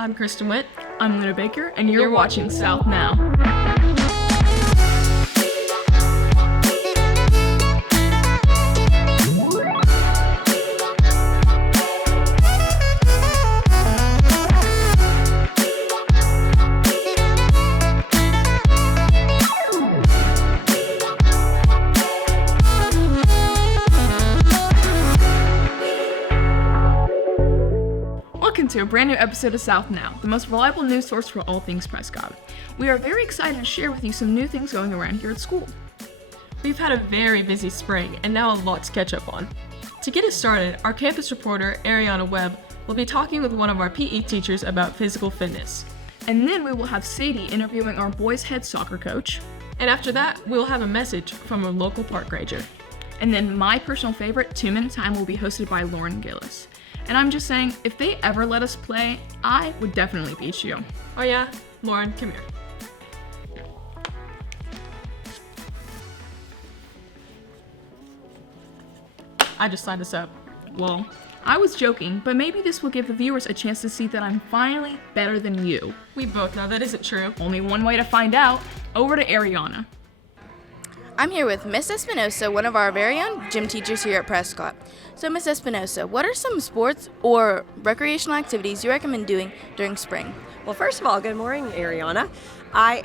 I'm Kristen Witt. I'm Luna Baker, and you're watching South Now. Welcome to a brand new episode of South Now, the most reliable news source for all things Prescott. We are very excited to share with you some new things going around here at school. We've had a very busy spring and now a lot to catch up on. To get us started, our campus reporter Ayrianna Webb will be talking with one of our PE teachers about physical fitness. And then we will have Sadie interviewing our boys' head soccer coach. And after that, we'll have a message from a local park ranger. And then my personal favorite, 2 Minute Time, will be hosted by Lauren Gillies. And I'm just saying, if they ever let us play, I would definitely beat you. Oh yeah? Lauren, come here. I just signed this up. Well, I was joking, but maybe this will give the viewers a chance to see that I'm finally better than you. We both know that isn't true. Only one way to find out. Over to Ayrianna. I'm here with Miss Espinosa, one of our very own gym teachers here at Prescott. So, Miss Espinosa, what are some sports or recreational activities you recommend doing during spring? Well, first of all, good morning, Ayrianna. I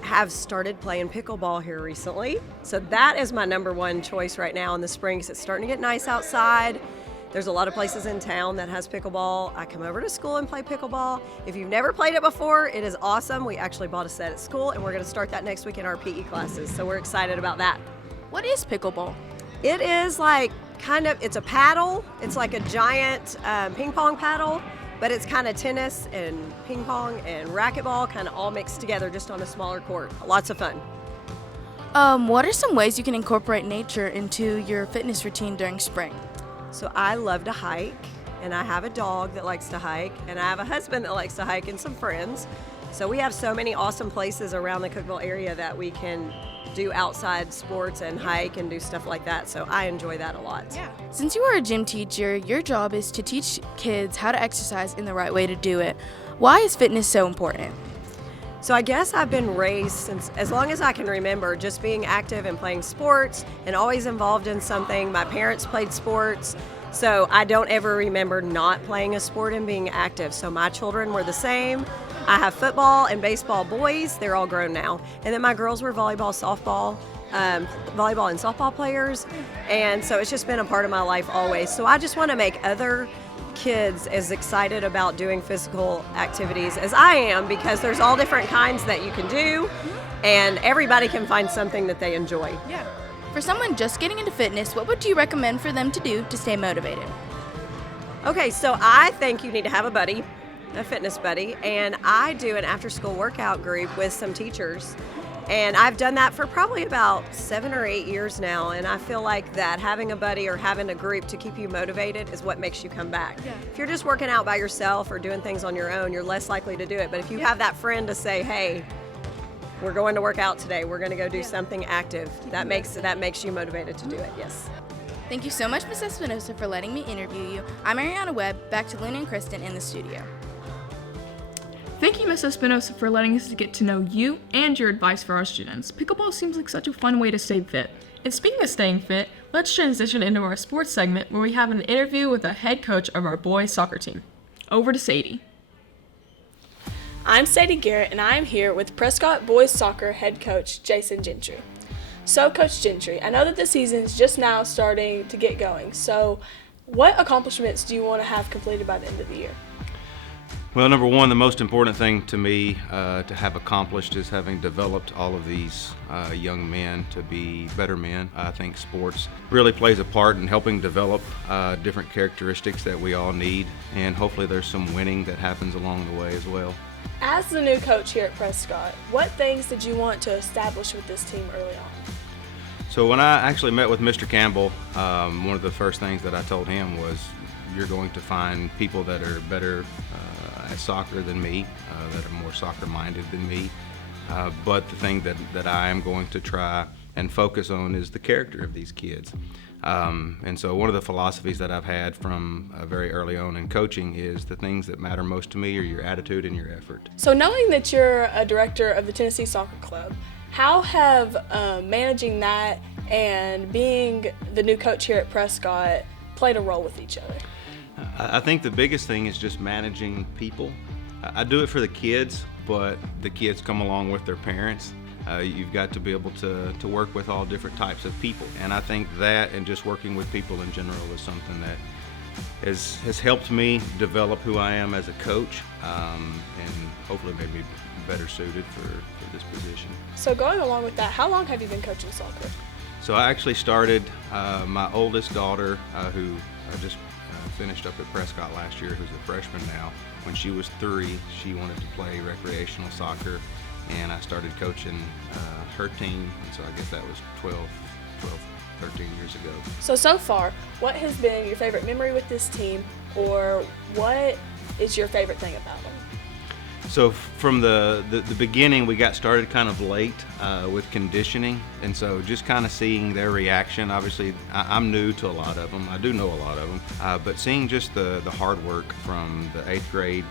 have started playing pickleball here recently, so that is my number one choice right now in the spring because it's starting to get nice outside. There's a lot of places in town that has pickleball. I come over to school and play pickleball. If you've never played it before, it is awesome. We actually bought a set at school, and we're going to start that next week in our PE classes, so we're excited about that. What is pickleball? It is like it's a paddle. It's like a giant ping pong paddle, but it's kind of tennis and ping pong and racquetball kind of all mixed together just on a smaller court. Lots of fun. What are some ways you can incorporate nature into your fitness routine during spring? So I love to hike, and I have a dog that likes to hike, and I have a husband that likes to hike and some friends. So we have so many awesome places around the Cookeville area that we can do outside sports and hike and do stuff like that. So I enjoy that a lot. Yeah. Since you are a gym teacher, your job is to teach kids how to exercise in the right way to do it. Why is fitness so important? So I guess I've been raised since as long as I can remember, just being active and playing sports and always involved in something. My parents played sports, so I don't ever remember not playing a sport and being active. So my children were the same. I have football and baseball boys. They're all grown now. And then my girls were volleyball, and softball players. And so it's just been a part of my life always. So I just want to make other kids as excited about doing physical activities as I am, because there's all different kinds that you can do, and everybody can find something that they enjoy. Yeah. For someone just getting into fitness, what would you recommend for them to do to stay motivated? Okay, so I think you need to have a fitness buddy, and I do an after-school workout group with some teachers. And I've done that for probably about 7 or 8 years now, and I feel like that having a buddy or having a group to keep you motivated is what makes you come back. Yeah. If you're just working out by yourself or doing things on your own, you're less likely to do it. But if you have that friend to say, hey, we're going to work out today, we're going to go do something active, that makes you motivated to do it, yes. Thank you so much, Ms. Espinosa, for letting me interview you. I'm Ayrianna Webb, back to Luna and Kristen in the studio. Thank you, Miss Espinosa, for letting us get to know you and your advice for our students. Pickleball seems like such a fun way to stay fit. And speaking of staying fit, let's transition into our sports segment where we have an interview with the head coach of our boys soccer team. Over to Sadie. I'm Sadie Garrett, and I'm here with Prescott boys soccer head coach Coach Gentry. So, Coach Gentry, I know that the season's just now starting to get going. So, what accomplishments do you want to have completed by the end of the year? Well, number one, the most important thing to me to have accomplished is having developed all of these young men to be better men. I think sports really plays a part in helping develop different characteristics that we all need, and hopefully there's some winning that happens along the way as well. As the new coach here at Prescott, what things did you want to establish with this team early on? So when I actually met with Mr. Campbell, one of the first things that I told him was, you're going to find people that are better at soccer than me, that are more soccer minded than me, but the thing that I am going to try and focus on is the character of these kids. And so one of the philosophies that I've had from very early on in coaching is the things that matter most to me are your attitude and your effort. So knowing that you're a director of the Tennessee Soccer Club, how have managing that and being the new coach here at Prescott played a role with each other? I think the biggest thing is just managing people. I do it for the kids, but the kids come along with their parents. You've got to be able to work with all different types of people. And I think that and just working with people in general is something that has helped me develop who I am as a coach, and hopefully made me better suited for this position. So going along with that, how long have you been coaching soccer? So I actually started, my oldest daughter, who just finished up at Prescott last year, who's a freshman now. When she was 3, she wanted to play recreational soccer, and I started coaching her team, and so I guess that was 13 years ago. So far, what has been your favorite memory with this team, or what is your favorite thing about them? So from the beginning, we got started kind of late with conditioning, and so just kind of seeing their reaction. Obviously, I'm new to a lot of them. I do know a lot of them, but seeing just the hard work from the 8th grade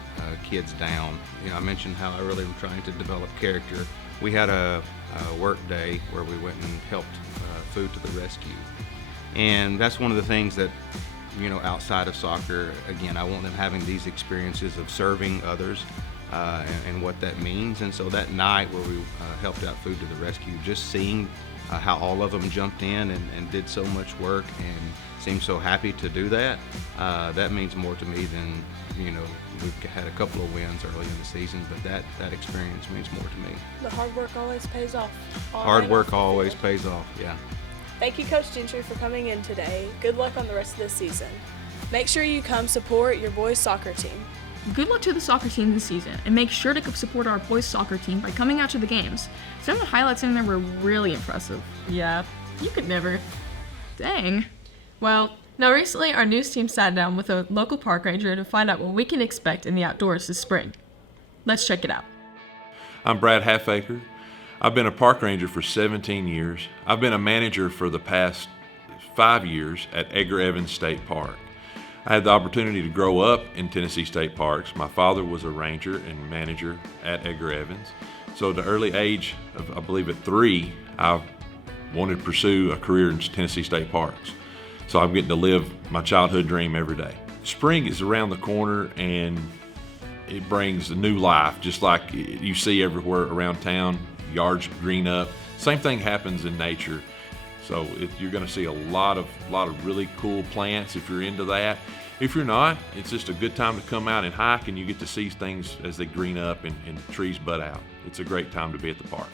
kids down. You know, I mentioned how I really am trying to develop character. We had a work day where we went and helped Food to the Rescue, and that's one of the things that, you know, outside of soccer, again, I want them having these experiences of serving others. And what that means. And so that night where we helped out Food to the Rescue, just seeing how all of them jumped in and did so much work and seemed so happy to do that, that means more to me than, you know, we've had a couple of wins early in the season, but that experience means more to me. The hard work always pays off. Hard work always pays off, yeah. Thank you, Coach Gentry, for coming in today. Good luck on the rest of this season. Make sure you come support your boys' soccer team. Good luck to the soccer team this season, and make sure to support our boys' soccer team by coming out to the games. Some of the highlights in there were really impressive. Yeah, you could never. Dang. Well, now recently our news team sat down with a local park ranger to find out what we can expect in the outdoors this spring. Let's check it out. I'm Brad Halfacre. I've been a park ranger for 17 years. I've been a manager for the past 5 years at Edgar Evans State Park. I had the opportunity to grow up in Tennessee State Parks. My father was a ranger and manager at Edgar Evans. So at the early age of, I believe at 3, I wanted to pursue a career in Tennessee State Parks. So I'm getting to live my childhood dream every day. Spring is around the corner and it brings a new life, just like you see everywhere around town, yards green up. Same thing happens in nature. So you're going to see a lot of really cool plants if you're into that. If you're not, it's just a good time to come out and hike, and you get to see things as they green up and trees bud out. It's a great time to be at the park.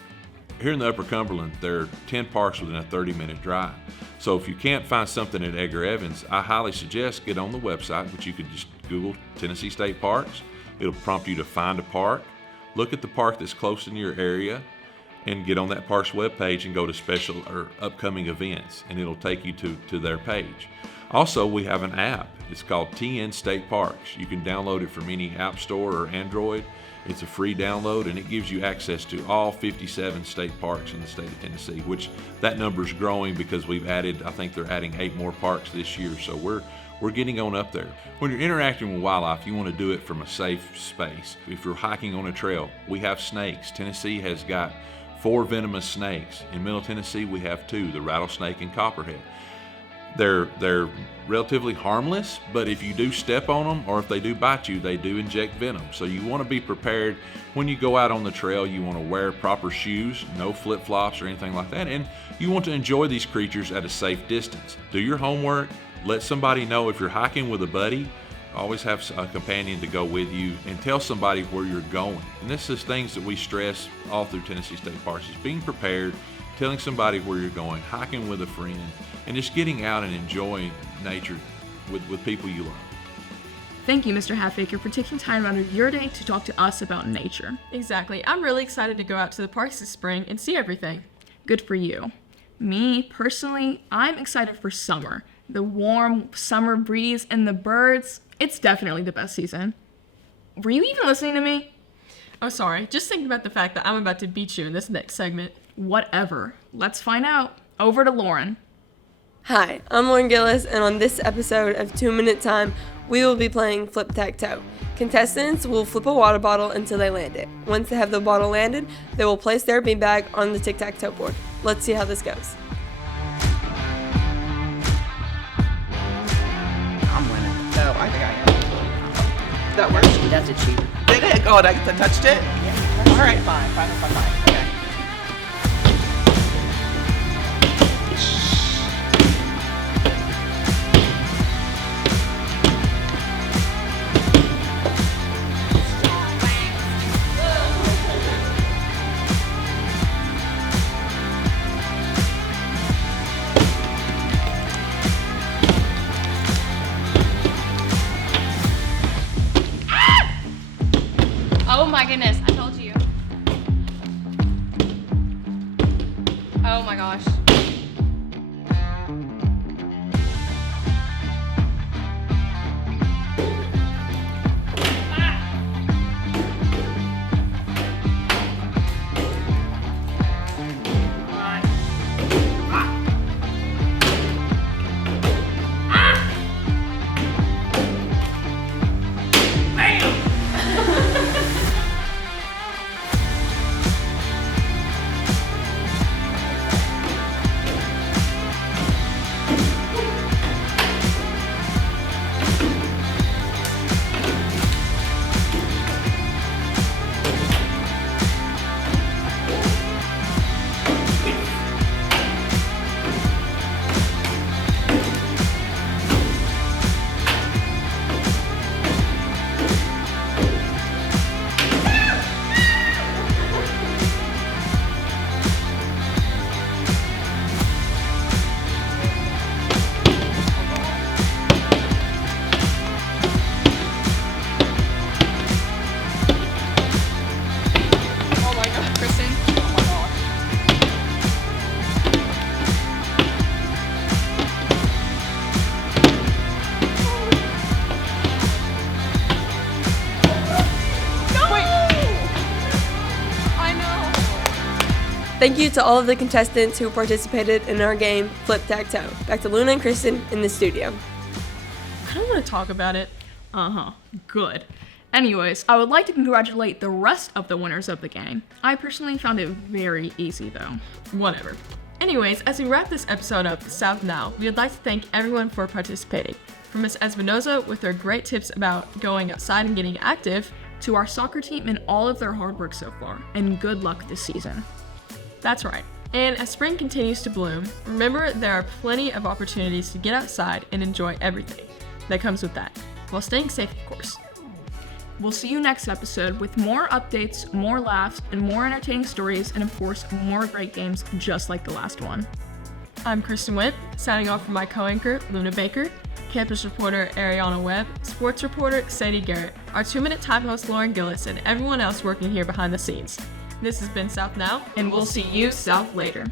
Here in the Upper Cumberland, there are 10 parks within a 30-minute drive. So if you can't find something at Edgar Evans, I highly suggest get on the website, which you could just Google Tennessee State Parks. It'll prompt you to find a park, look at the park that's close in your area, and get on that park's webpage and go to special or upcoming events, and it'll take you to their page. Also, we have an app. It's called TN State Parks. You can download it from any app store or Android. It's a free download, and it gives you access to all 57 state parks in the state of Tennessee, which that number is growing because we've added, I think they're adding 8 more parks this year. So we're getting on up there. When you're interacting with wildlife, you want to do it from a safe space. If you're hiking on a trail, we have snakes. Tennessee has got 4 venomous snakes. In Middle Tennessee, we have 2, the rattlesnake and copperhead. They're relatively harmless, but if you do step on them or if they do bite you, they do inject venom. So you want to be prepared when you go out on the trail. You want to wear proper shoes, no flip-flops or anything like that, and you want to enjoy these creatures at a safe distance. Do your homework. Let somebody know if you're hiking with a buddy. Always have a companion to go with you, and tell somebody where you're going. And this is things that we stress all through Tennessee State Parks, is being prepared, telling somebody where you're going, hiking with a friend, and just getting out and enjoying nature with people you love. Thank you, Mr. Halfacre, for taking time out of your day to talk to us about nature. Exactly. I'm really excited to go out to the parks this spring and see everything. Good for you. Me, personally, I'm excited for summer. The warm summer breeze and the birds, it's definitely the best season. Were you even listening to me? Oh, sorry. Just thinking about the fact that I'm about to beat you in this next segment. Whatever. let's find out. Over to Lauren. Hi, I'm Lauren Gillies, and on this episode of 2 Minute Time, we will be playing Flip-Tac-Toe. Contestants will flip a water bottle until they land it. Once they have the bottle landed, they will place their beanbag on the tic-tac-toe board. Let's see how this goes. I'm winning. No, I think I am. That works. That's a cheat. Did it? Oh, I touched it? Yeah. All right, fine. Okay. Oh my goodness, I told you. Oh my gosh. Thank you to all of the contestants who participated in our game, Flip-Tac-Toe. Back to Luna and Kristen in the studio. I don't want to talk about it. Good. Anyways, I would like to congratulate the rest of the winners of the game. I personally found it very easy though. Whatever. Anyways, as we wrap this episode up, South Now, we would like to thank everyone for participating. From Miss Espinosa with her great tips about going outside and getting active, to our soccer team and all of their hard work so far, and good luck this season. That's right. And as spring continues to bloom, remember there are plenty of opportunities to get outside and enjoy everything that comes with that, while staying safe, of course. We'll see you next episode with more updates, more laughs, and more entertaining stories, and of course, more great games just like the last one. I'm Kristen Webb, signing off from my co-anchor, Luna Baker, Campus Reporter Ayrianna Webb, Sports Reporter Sadie Garrett, our 2-minute time host Lauren Gillies, and everyone else working here behind the scenes. This has been South Now, and we'll see you South later.